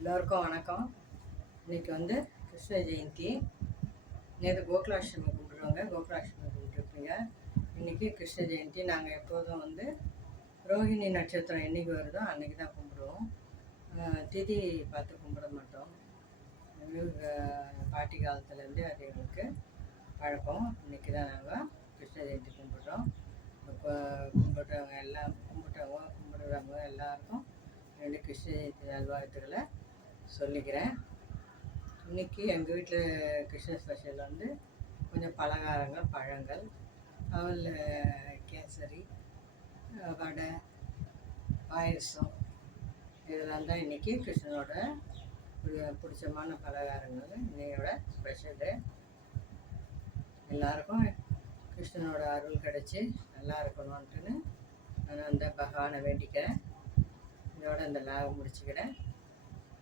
எல்லோருக்கும் வணக்கம். இன்னைக்கு வந்து கிருஷ்ண ஜெயந்தி. நேற்று கோகுலாஷ்டமி கும்பிடுவாங்க கோகுலாஷ்டமி கும்பிட்டுருப்பீங்க. இன்றைக்கி கிருஷ்ண ஜெயந்தி. நாங்கள் எப்போதும் வந்து ரோஹிணி நட்சத்திரம் என்றைக்கு வருதோ அன்றைக்கி தான் கும்பிடுவோம். திதி பார்த்து கும்பிட மாட்டோம். பாட்டி காலத்துலேருந்தே அது எங்களுக்கு பழக்கம். இன்றைக்கி தான் நாங்கள் கிருஷ்ண ஜெயந்தி கும்பிட்றோம். இப்போ கும்பிட்றவங்க எல்லாம் கும்பிட்டவங்க கும்பிடுறவங்க எல்லாருக்கும் ரெண்டு கிருஷ்ண ஜெயந்தி நல்வாழ்த்துக்களை. சொல்லிக்கிறேன். இன்றைக்கி எங்கள் வீட்டில் கிருஷ்ண ஸ்பெஷல் வந்து கொஞ்சம் பலகாரங்கள் பழங்கள் அவள் கேசரி வடை பாயசம். இதெல்லாம் தான் இன்றைக்கி கிருஷ்ணனோட பிடிச்சமான பலகாரங்கள். இன்னையோட ஸ்பெஷலு எல்லாருக்கும் கிருஷ்ணனோட அருள் கிடச்சி நல்லா இருக்கணும்ட்டுன்னு நான் அந்த பகவானை வேண்டிக்கிறேன். இதோட இந்த லாபம் முடிச்சுக்கிறேன்.